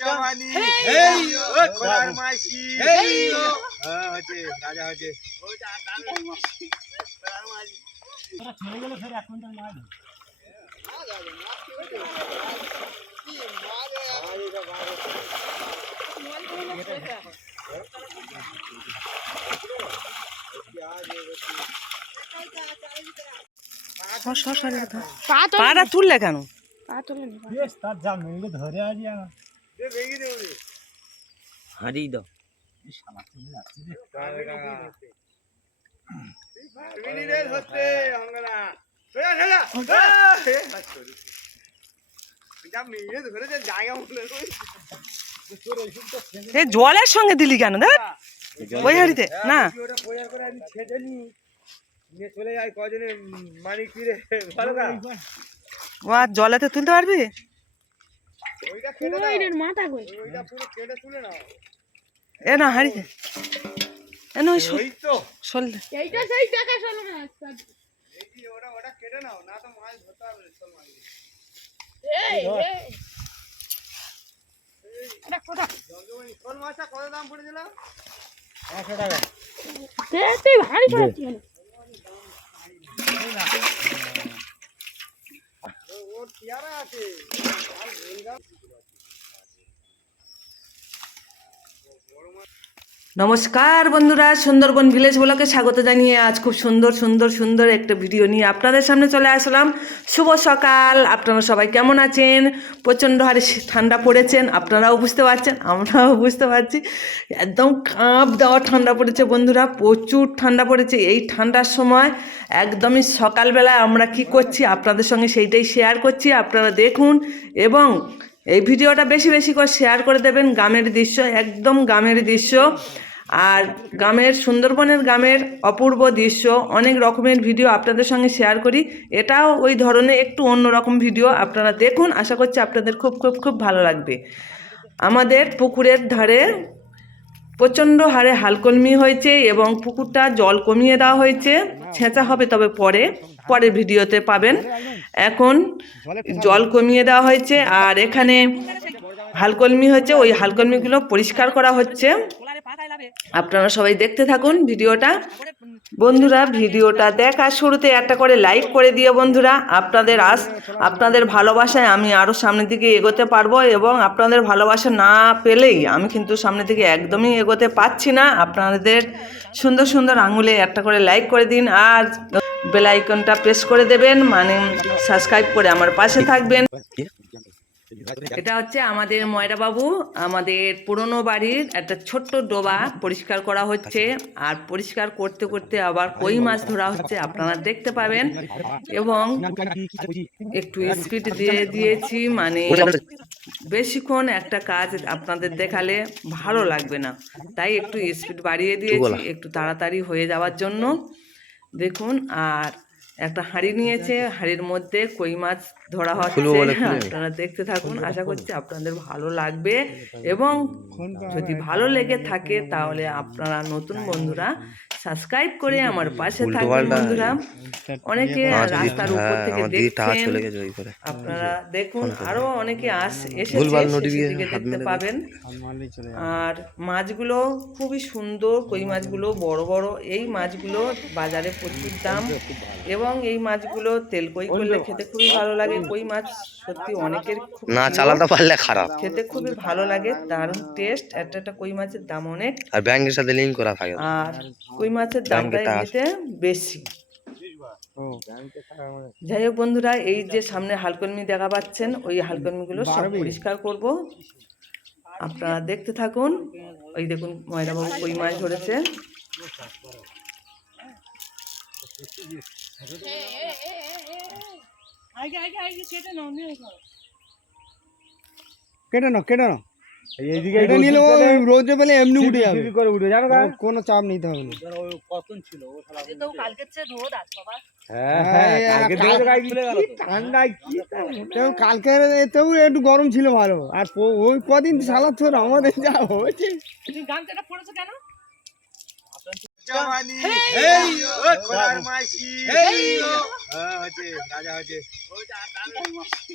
জওয়ানি হেই ও খোলার মাসি হেই ও হচ্ছে রাজা হচ্ছে ওই যা খোলার মাসি ওরা ছেড়ে গেল ফের 1 কুইন্টাল মাছ না যাবে না কি হচ্ছে কি মাছ আরে এটা বাড়ে মাছ গুলো সেটা পাটা তুললে কেন? তার যা মেরে ধরে আছি হারিয়ে দাও। জলের সঙ্গে দিলি কেন? ওই হাড়িতে না চলে যায় কজনে মানি ফিরে ভালো না ও আর জলেতে তুলতে পারবি? এ না হাড়িতে এ না সললে ওটা কেটে নাও না তো মাছ ধরতে হবে চল মাছ শোল মাছটা কত দাম পড়েছিল? 500 টাকা। তুই ভারী খাচ্ছিস ওর চেয়ারা আছে নমস্কার বন্ধুরা, সুন্দরবন ভিলেজ ব্লগে স্বাগত জানিয়ে আজ খুব সুন্দর একটা ভিডিও নিয়ে আপনাদের সামনে চলে আসলাম। শুভ সকাল। আপনারা সবাই কেমন আছেন? প্রচণ্ড হারে ঠান্ডা পড়েছেন, আপনারাও বুঝতে পারছেন, আমরাও বুঝতে পারছি। একদম কাঁপ দেওয়া ঠান্ডা পড়েছে বন্ধুরা, প্রচুর ঠান্ডা পড়েছে। এই ঠান্ডার সময় একদমই সকালবেলায় আমরা কি করছি আপনাদের সঙ্গে সেইটাই শেয়ার করছি, আপনারা দেখুন এবং এই ভিডিওটা বেশি করে শেয়ার করে দেবেন। গ্রামের দৃশ্য, একদম গ্রামের দৃশ্য, আর গ্রামের সুন্দরবনের গ্রামের অপূর্ব দৃশ্য, অনেক রকমের ভিডিও আপনাদের সঙ্গে শেয়ার করি। এটাও ওই ধরনের একটু অন্যরকম ভিডিও, আপনারা দেখুন। আশা করছি আপনাদের খুব ভালো লাগবে। আমাদের পুকুরের ধারে প্রচণ্ড হারে হালকলমি হয়েছে এবং পুকুরটা জল কমিয়ে দেওয়া হয়েছে। ছেঁচা হবে তবে পরের ভিডিওতে পাবেন। এখন জল কমিয়ে দেওয়া হয়েছে আর এখানে হালকলমি হয়েছে, ওই হালকলমিগুলো পরিষ্কার করা হচ্ছে। আপনারা সবাই দেখতে থাকুন ভিডিওটা। বন্ধুরা, ভিডিওটা দেখার শুরুতে একটা করে লাইক করে দিও বন্ধুরা। আপনাদের ভালোবাসায় আমি আরও সামনের দিকে এগোতে পারবো এবং আপনাদের ভালোবাসা না পেলেই আমি কিন্তু সামনের দিকে একদমই এগোতে পারছি না। আপনাদের সুন্দর আঙুলে একটা করে লাইক করে দিন আর বেল আইকনটা প্রেস করে দেবেন, মানে সাবস্ক্রাইব করে আমার পাশে থাকবেন। এটা হচ্ছে আমাদের ময়রা বাবু, আমাদের পুরনো বাড়ির একটা ছোট্ট ডোবা পরিষ্কার করা হচ্ছে আর পরিষ্কার করতে আবার কই মাছ ধরা হচ্ছে, আপনারা দেখতে পাবেন। এবং একটু স্পিড দিয়েছি, মানে বেশিক্ষণ একটা কাজ আপনাদের দেখালে ভালো লাগবে না, তাই একটু স্পিড বাড়িয়ে দিয়েছি একটু তাড়াতাড়ি হয়ে যাওয়ার জন্য। দেখুন, আর একটা হাঁড়ি নিয়েছে, হাঁড়ির মধ্যে কই মাছ ধরা হচ্ছে, আপনারা দেখতে থাকুন। আশা করছি আপনাদের ভালো লাগবে এবং যদি ভালো লেগে থাকে তাহলে আপনারা নতুন বন্ধুরা সাবস্ক্রাইব করে আমার পাশে থাকবেন বন্ধুরা। অনেকে রাস্তার উপর থেকে দেখছেন, আপনারা দেখুন, আরো অনেকে এসেছে দেখতে পাবেন। আর মাছগুলো খুবই সুন্দর, কই মাছগুলো বড়, এই মাছগুলো বাজারে প্রচুর দাম এবং এই মাছগুলো তেল কই করলে খেতে খুবই ভালো লাগে। কই মাছ সত্যি অনেকের না চালাতে পারলে খারাপ, খেতে খুবই ভালো লাগে, দারুণ টেস্ট। একটা কই মাছের দাম অনেক, আর ব্যাংকের সাথে লিংক করা থাকে, আর কই মাছের দামটা এমনিতে বেশি। যাই হোক বন্ধুরা, এই যে সামনে হালকলমি দেখা পাচ্ছেন, ওই হালকলমিগুলো সব পরিষ্কার করব, আপনারা দেখতে থাকুন। ওই দেখুন ময়রা বাবু কই মাছ ধরেছে। কেটে নাও এইদিকে নিলে রোদে পেলে এমনি উঠে যাবে, কোনো চাপ নিতে হবে না। কালকের এতেও একটু গরম ছিল ভালো, আর ওই কদিন সালা তোর আমাদের যা হয়েছে। জওয়ানি হেই ও খোলার মাসি হেই ও হচ্ছে রাজা হচ্ছে ওই যা খোলার মাসি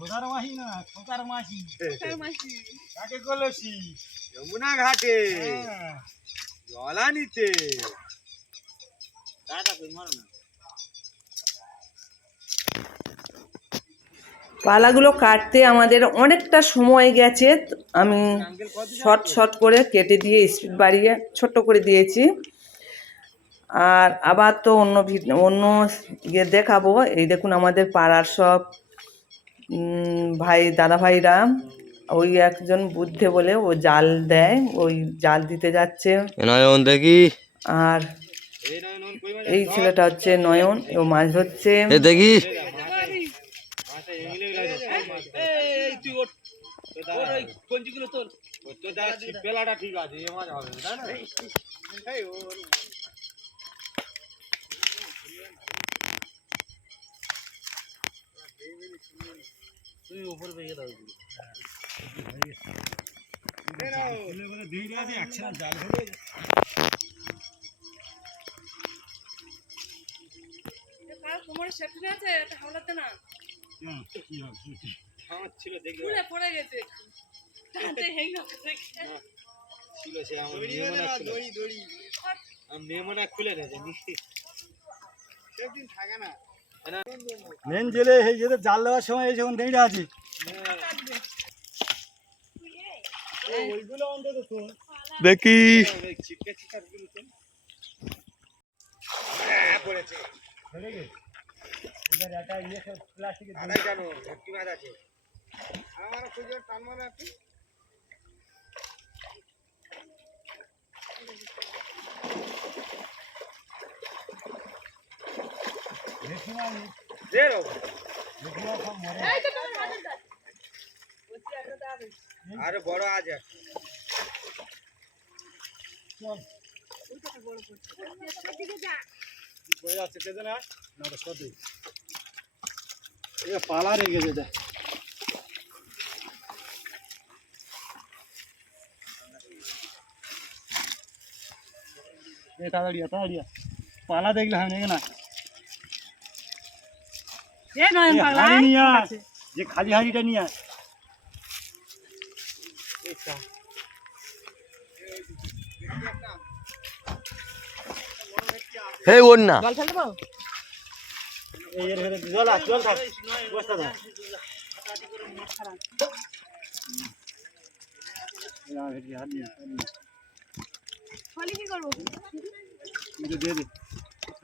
খোদার মাসি না, খোকার মাসি। কাকে কলসি? যমুনা ঘাটে জল আনিতে। পালাগুলো কাটতে আমাদের অনেকটা সময় গেছে। আমি শর্ট শর্ট করে কেটে দিয়ে স্পিড বাড়িয়ে ছোট করে দিয়েছি। আর আবার তো অন্য ইয়ে দেখাবো। এই দেখুন আমাদের পাড়ার সব দাদা ভাইরা, ওই একজন বুদ্ধে বলে ও জাল দেয়, ওই জাল দিতে যাচ্ছে। নয়ন দেখি, আর এই ছেলেটা হচ্ছে নয়ন, ও মাছ ধরছে। দেখি পেলাটা ঠিক আছে, এ মাছ হবে তাই না? তুমি উপরে পেয়ে দাও। জাল ধরে ছিল দেখি ছিল সে আমার মেমনা খুলে নেছে সেদিন থাকে না। মেন জেলে এই যে জাল দেওয়ার সময় এই যখন দেইরা আছে ওইগুলো অন্তত তো দেখি ছিটকে ছিটকাগুলো তো পড়েছে ধরে গেছে। এবার এটা ইয়ে সব প্লাস্টিকের আড়াই জানো ভর্তি মাছ আছে। আমার খুঁজে টান মারা আপনি আরে বড় আছে পালা রেখে যেটা তাড়াড়িয়া তাড়াড়িয়া পালা দেখলে হয় না হাড়ি নিয়ে আস, যে খালি হাড়িটা নিয়ে আস। হে ওর না এর ভেতরে জল আস, জল থাক বস্তা দাও। কি করবো? দিয়ে দে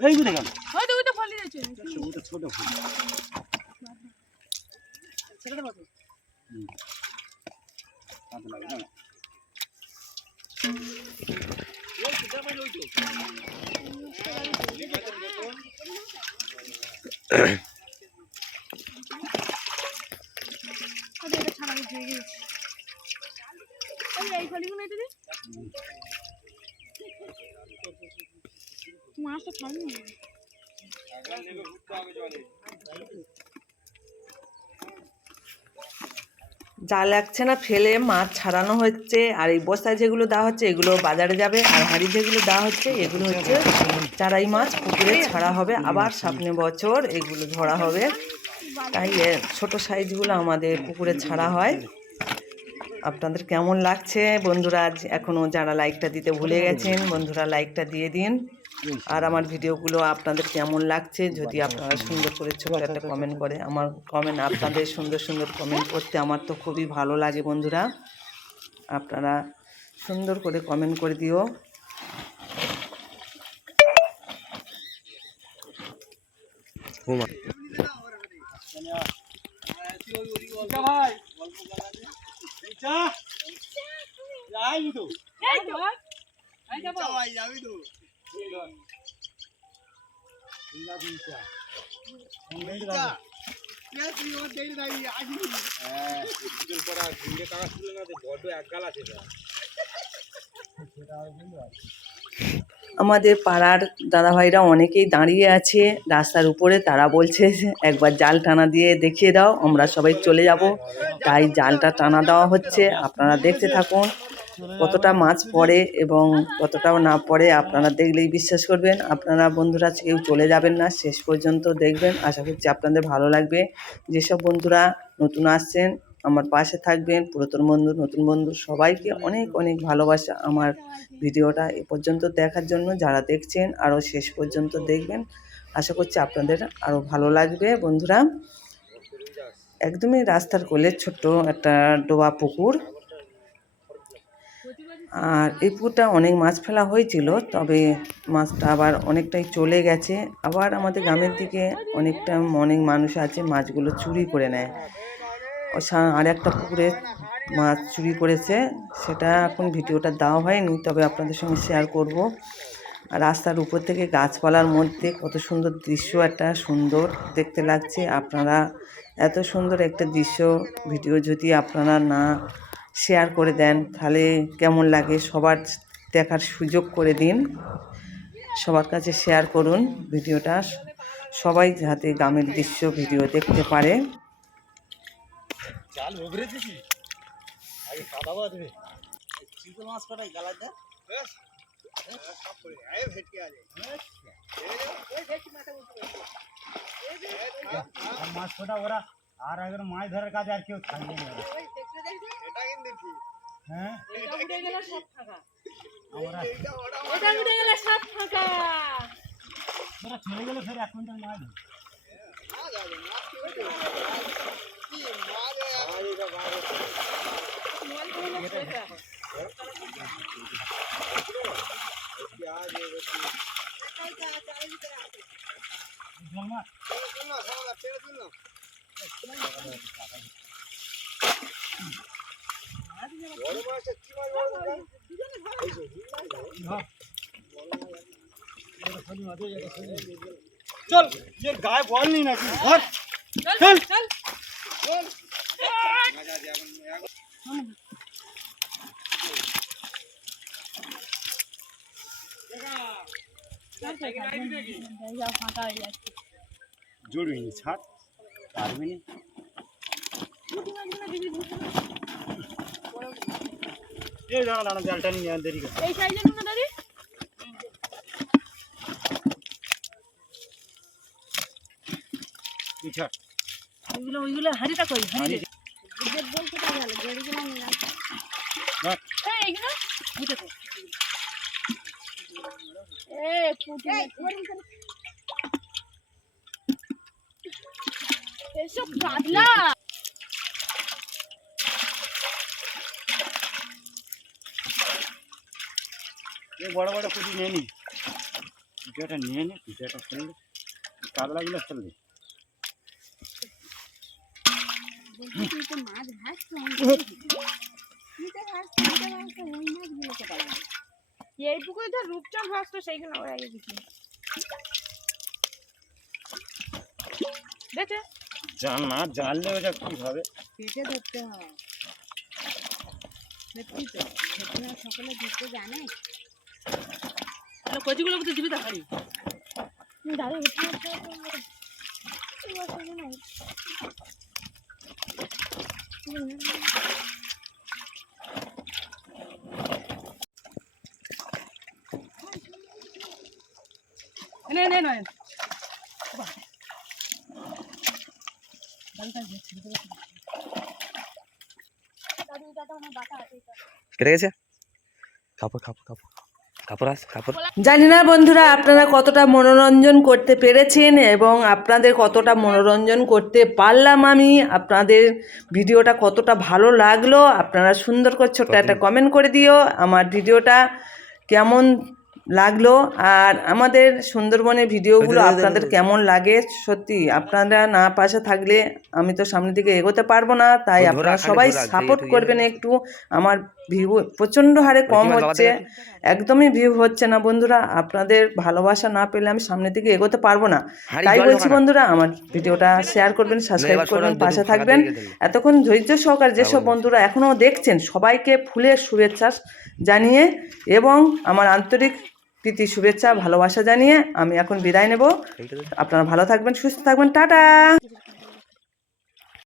এই যে দেখাম হয়তো ওই তো ফলি যাচ্ছে। ওটা ছোট ফুল ছেড়ে দেবো তো কাঁদে লাগে না। এই ফলিগুলো এটা দে মাছটা ছাড়ুন না। জাল লাগছে না ফেলে মাছ ছাড়ানো হচ্ছে। আর এই বস্তায় যেগুলো দেওয়া হচ্ছে এগুলো বাজারে যাবে। আর হাঁড়ি যেগুলো দেওয়া হচ্ছে এগুলো হচ্ছে চারাই মাছ পুকুরে ছাড়া হবে, আবার সামনে বছর এগুলো ধরা হবে। তাই ছোট সাইজগুলো আমাদের পুকুরে ছাড়া হয়। আপনাদের কেমন লাগছে বন্ধুরা? এখনও যারা লাইকটা দিতে ভুলে গেছেন বন্ধুরা লাইকটা দিয়ে দিন। আর আমার ভিডিওগুলো আপনাদের কেমন লাগছে যদি আপনারা সুন্দর করে ছোট্ট একটা কমেন্ট করে, আমার কমেন্ট আপনাদের সুন্দর সুন্দর কমেন্ট করতে আমার তো খুবই ভালো লাগে বন্ধুরা। আপনারা সুন্দর করে কমেন্ট করে দিও। ভাই যাই তো যাবি তো আমাদের পাড়ার দাদাভাইরা অনেকেই দাঁড়িয়ে আছে রাস্তার উপরে। তারা বলছে একবার জাল টানা দিয়ে দেখিয়ে দাও, আমরা সবাই চলে যাব। তাই জালটা টানা দেওয়া হচ্ছে। আপনারা দেখতে থাকুন কতটা মাছ পড়ে এবং কতটাও না পড়ে। আপনারা দেখলেই বিশ্বাস করবেন। আপনারা বন্ধুরা কেউ চলে যাবেন না, শেষ পর্যন্ত দেখবেন। আশা করছি আপনাদের ভালো লাগবে। যেসব বন্ধুরা নতুন আসছেন আমার পাশে থাকবেন, পুরাতন বন্ধু নতুন বন্ধু সবাইকে অনেক অনেক ভালোবাসা আমার ভিডিওটা এ পর্যন্ত দেখার জন্য। যারা দেখছেন আরও শেষ পর্যন্ত দেখবেন, আশা করছি আপনাদের আরও ভালো লাগবে। বন্ধুরা, একদমই রাস্তার কোলে ছোট্ট একটা ডোবা পুকুর, আর এই পুকুরটা অনেক মাছ ফেলা হয়েছিল, তবে মাছটা আবার অনেকটাই চলে গেছে। আবার আমাদের গ্রামের দিকে অনেক মানুষ আছে মাছগুলো চুরি করে নেয়। আর একটা পুকুরে মাছ চুরি করেছে, সেটা এখন ভিডিওটা দেওয়া হয়নি, তবে আপনাদের সঙ্গে শেয়ার করব। রাস্তার উপর থেকে গাছপালার মধ্যে কত সুন্দর দৃশ্য, একটা সুন্দর দেখতে লাগছে। আপনারা এত সুন্দর একটা দৃশ্য ভিডিও যদি আপনারা না শেয়ার করে দেন তাহলে কেমন লাগে, সবার দেখার সুযোগ করে দিন, সবার কাছে শেয়ার করুন ভিডিওটা, সবাই যাতে গ্রামের দৃশ্য ভিডিও দেখতে পারে। মাছ ছোটা ওরা আর একবার মাছ ধরার কাজে আর কেউ থাকবে না। হ্যাঁ এটা উঠে গেলে সব ফাঁকা। আমরা এটা উঠে গেলে সব ফাঁকা। ওরা চলে গেলে ফের 1 কুইন্টাল মাছ ধরে। চল ये गाय बोल नहीं ना धर চল চল ফাঁকা হয়ে যাচ্ছে। जोड़ी नहीं छाट तार में नहीं ये दाना दाना जालटा नहीं है देरी का এই সাইজের না দাদি? पीछा ওইগুলো হাড়িটা কই? হাড়ি धर এইগুলো বুঝে তো। এসব কাতলা। ये बड़ा बड़ा कुछ नहीं नहीं पीछाटा नहीं है पीछाटा चल कादला गिला चल दे এই পুকুরে ধর রূপচাঁদ ভাসতো সেইখানে ওর আগে কিছু দেখে जान ना जान ले वजह की भावे পেটে ধরতে হয়। সত্যি তো ভেতরে সকলে ধরতে জানে। কচিগুলো তো জীবিত হারি দাঁড়িয়ে কেটে গেছে কাপড় কাপড় কাপড় কাপড় আস কাপড়। জানি না বন্ধুরা আপনারা কতটা মনোরঞ্জন করতে পেরেছেন এবং আপনাদের কতটা মনোরঞ্জন করতে পারলাম আমি, আপনাদের ভিডিওটা কতটা ভালো লাগলো আপনারা সুন্দর করে ছোট্ট একটা কমেন্ট করে দিও আমার ভিডিওটা কেমন লাগলো, আর আমাদের সুন্দরবনের ভিডিওগুলো আপনাদের কেমন লাগে। সত্যি আপনারা না পাশে থাকলে আমি তো সামনের দিকে এগোতে পারবো না, তাই আপনারা সবাই সাপোর্ট করবেন একটু। আমার ভিউ প্রচণ্ড হারে কম হচ্ছে, একদমই ভিউ হচ্ছে না বন্ধুরা, আপনাদের ভালোবাসা না পেলে আমি সামনের দিকে এগোতে পারবো না। তাই বলছি বন্ধুরা আমার ভিডিওটা শেয়ার করবেন, সাবস্ক্রাইব করবেন, পাশে থাকবেন। এতক্ষণ ধৈর্য সহকারে যেসব বন্ধুরা এখনও দেখছেন সবাইকে ফুলের শুভেচ্ছা জানিয়ে এবং আমার আন্তরিক প্রীতি শুভেচ্ছা ভালোবাসা জানিয়ে আমি এখন বিদায় নেব। আপনারা ভালো থাকবেন, সুস্থ থাকবেন, টাটা।